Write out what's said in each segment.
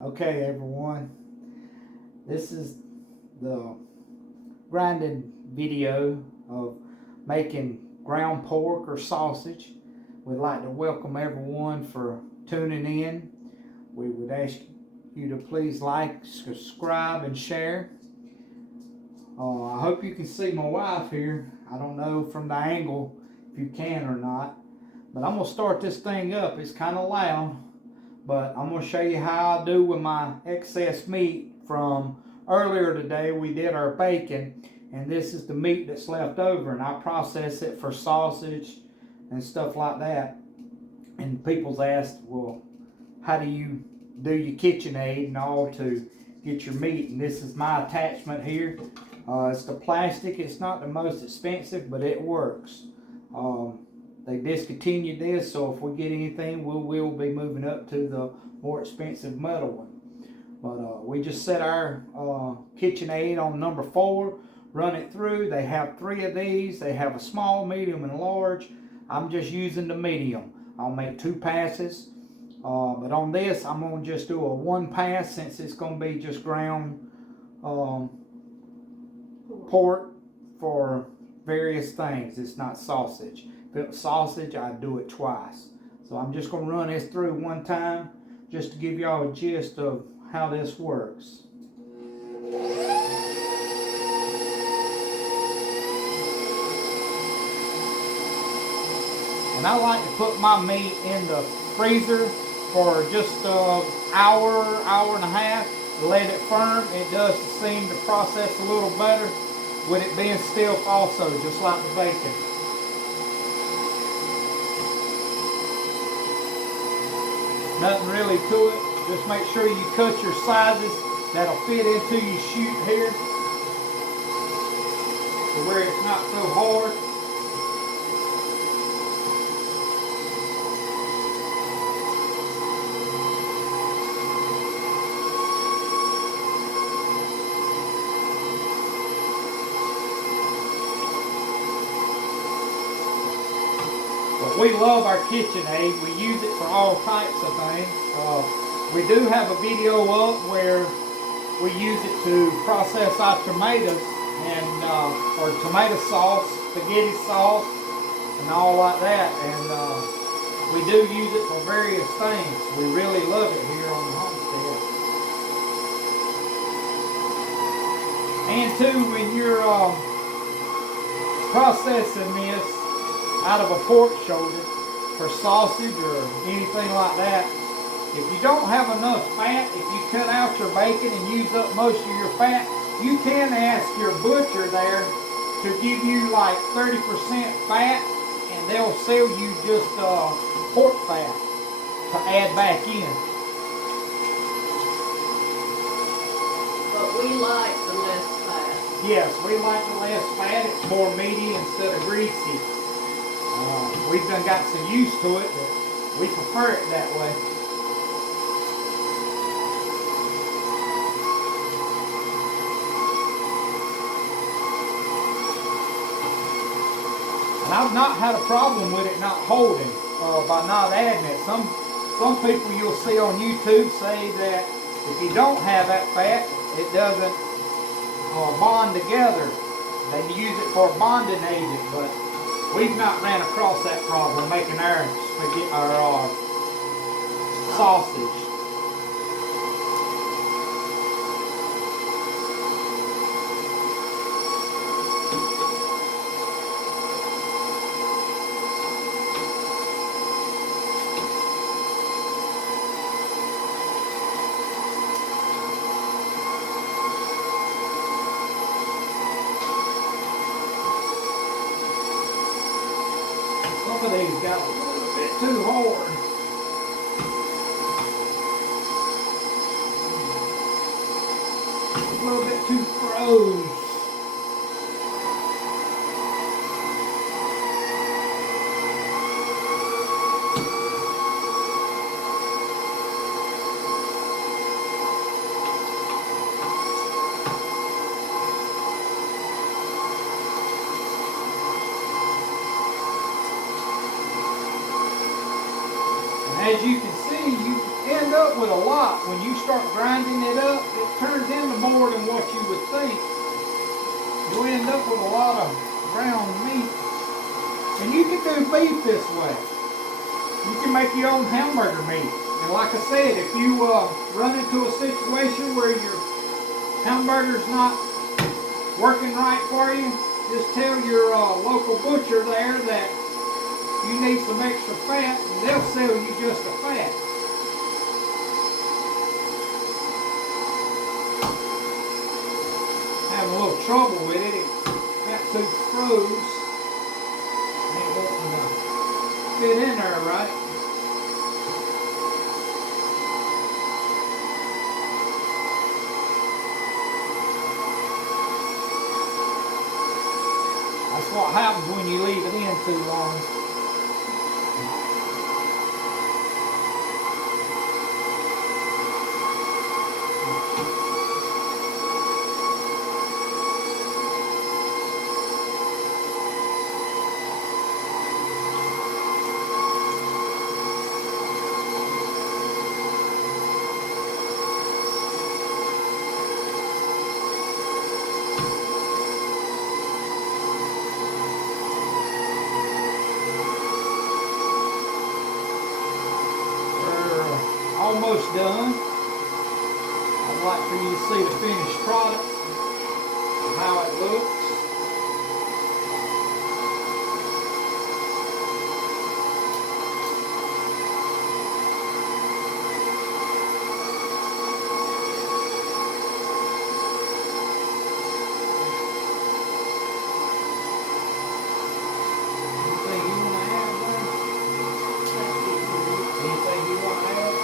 Okay, everyone, this is the grinding video of making ground pork or sausage. We'd like to welcome everyone for tuning in. We would ask you to please like, subscribe, and share. I hope you can see my wife here. I don't know from the angle if you can or not, but I'm going to start this thing up. It's kind of loud. But I'm going to show you how I do with my excess meat from earlier today. We did our bacon, and this is the meat that's left over, and I process it for sausage and stuff like that. And people's asked, well, how do you do your KitchenAid and all to get your meat? And this is my attachment here. It's the plastic. It's not the most expensive, but it works. They discontinued this, so if we get anything, we will be moving up to the more expensive metal one. But we just set our KitchenAid on number 4, run it through. They have 3 of these. They have a small, medium, and large. I'm just using the medium. I'll make 2 passes. But on this, I'm going to just do a 1 pass since it's going to be just ground pork for various things. It's not sausage. If it was sausage, I'd do it twice. So I'm just going to run this through 1 time just to give y'all a gist of how this works. And I like to put my meat in the freezer for just an hour, hour and a half. Let it firm. It does seem to process a little better with it being stiff also, just like the bacon. Nothing really to it. Just make sure you cut your sizes that'll fit into your chute here to where it's not so hard. We love our KitchenAid. We use it for all types of things. We do have a video up where we use it to process our tomatoes and for tomato sauce, spaghetti sauce, and all like that. And we do use it for various things. We really love it here on the homestead. And too, when you're processing this out of a pork shoulder for sausage or anything like that, if you don't have enough fat, if you cut out your bacon and use up most of your fat, you can ask your butcher there to give you like 30% fat, and they'll sell you just pork fat to add back in. But we like the less fat. Yes, we like the less fat. It's more meaty instead of greasy. We've done got some use to it, but we prefer it that way. And I've not had a problem with it not holding by not adding it. Some people you'll see on YouTube say that if you don't have that fat, it doesn't bond together. They use it for a bonding agent, but we've not ran across that problem making our spaghetti or sausage. Some of these got a little bit too hard. A little bit too froze. As you can see, you end up with a lot when you start grinding it up, it turns into more than what you would think. You end up with a lot of ground meat. And you can do beef this way. You can make your own hamburger meat. And like I said, if you run into a situation where your hamburger's not working right for you, just tell your local butcher there that you need some extra fat, and they'll sell you just the fat. Having a little trouble with it. It got too froze. Ain't wanting to fit in there right. That's what happens when you leave it in too long. Almost done. I'd like for you to see the finished product and how it looks. Anything you want to add there? Anything you want to add?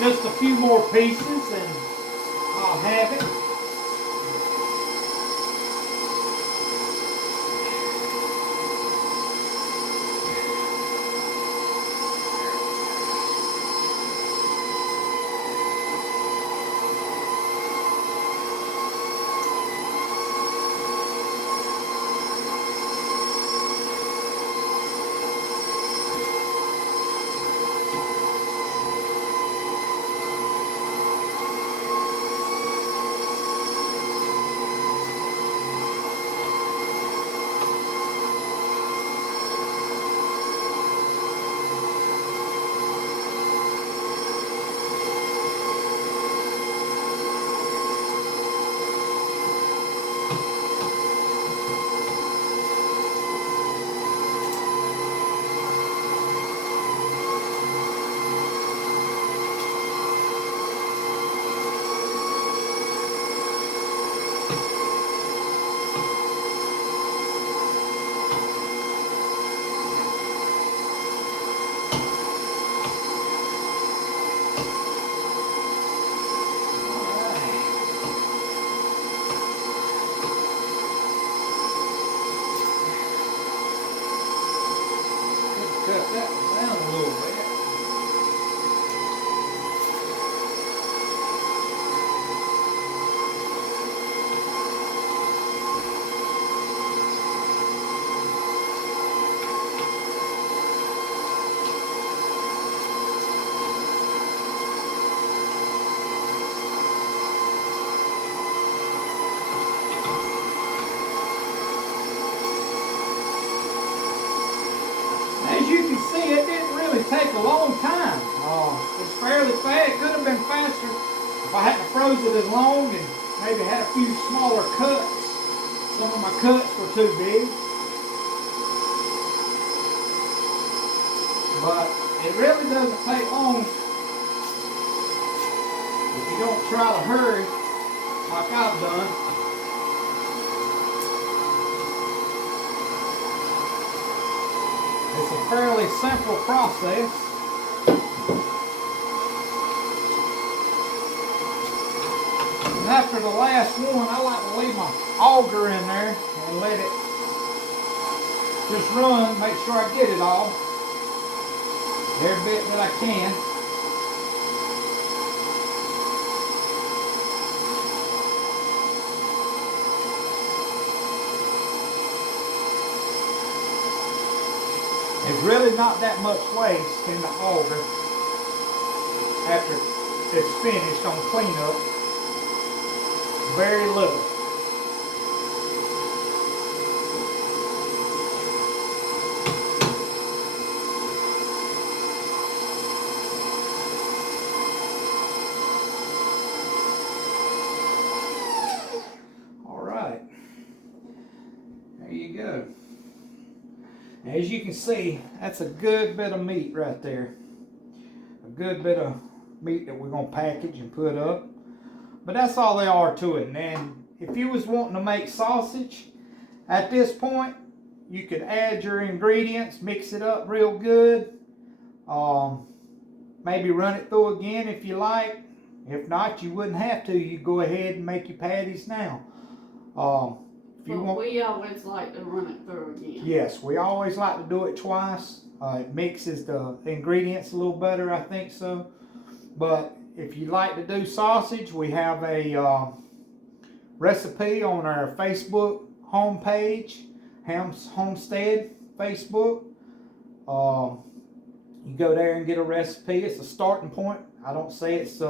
Just a few more pieces and I'll have it. say it could have been faster if I hadn't froze it as long and maybe had a few smaller cuts. Some of my cuts were too big. But it really doesn't take long if you don't try to hurry like I've done. It's a fairly simple process. And after the last one, I like to leave my auger in there and let it just run, make sure I get it all. Every bit that I can. There's really not that much waste in the auger after it's finished on cleanup. Very little. All right. There you go. As you can see, that's a good bit of meat right there. A good bit of meat that we're going to package and put up. But that's all there are to it. And then if you was wanting to make sausage, at this point, you could add your ingredients, mix it up real good. Maybe run it through again if you like. If not, you wouldn't have to. You go ahead and make your patties now. We always like to run it through again. Yes, we always like to do it twice. It mixes the ingredients a little better, I think so. But if you like to do sausage, we have a recipe on our Facebook homepage, Ham's Homestead Facebook. You go there and get a recipe. It's a starting point. I don't say it's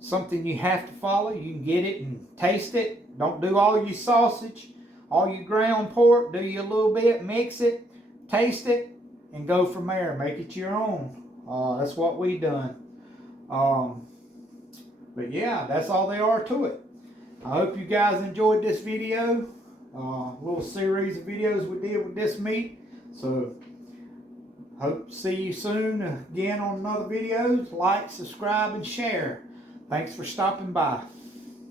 something you have to follow. You can get it and taste it. Don't do all your sausage, all your ground pork. Do you a little bit, mix it, taste it, and go from there. Make it your own. That's what we done. But yeah, that's all there are to it. I hope you guys enjoyed this video. Little series of videos we did with this meat. So hope to see you soon again on another videos. Like, subscribe, and share. Thanks for stopping by.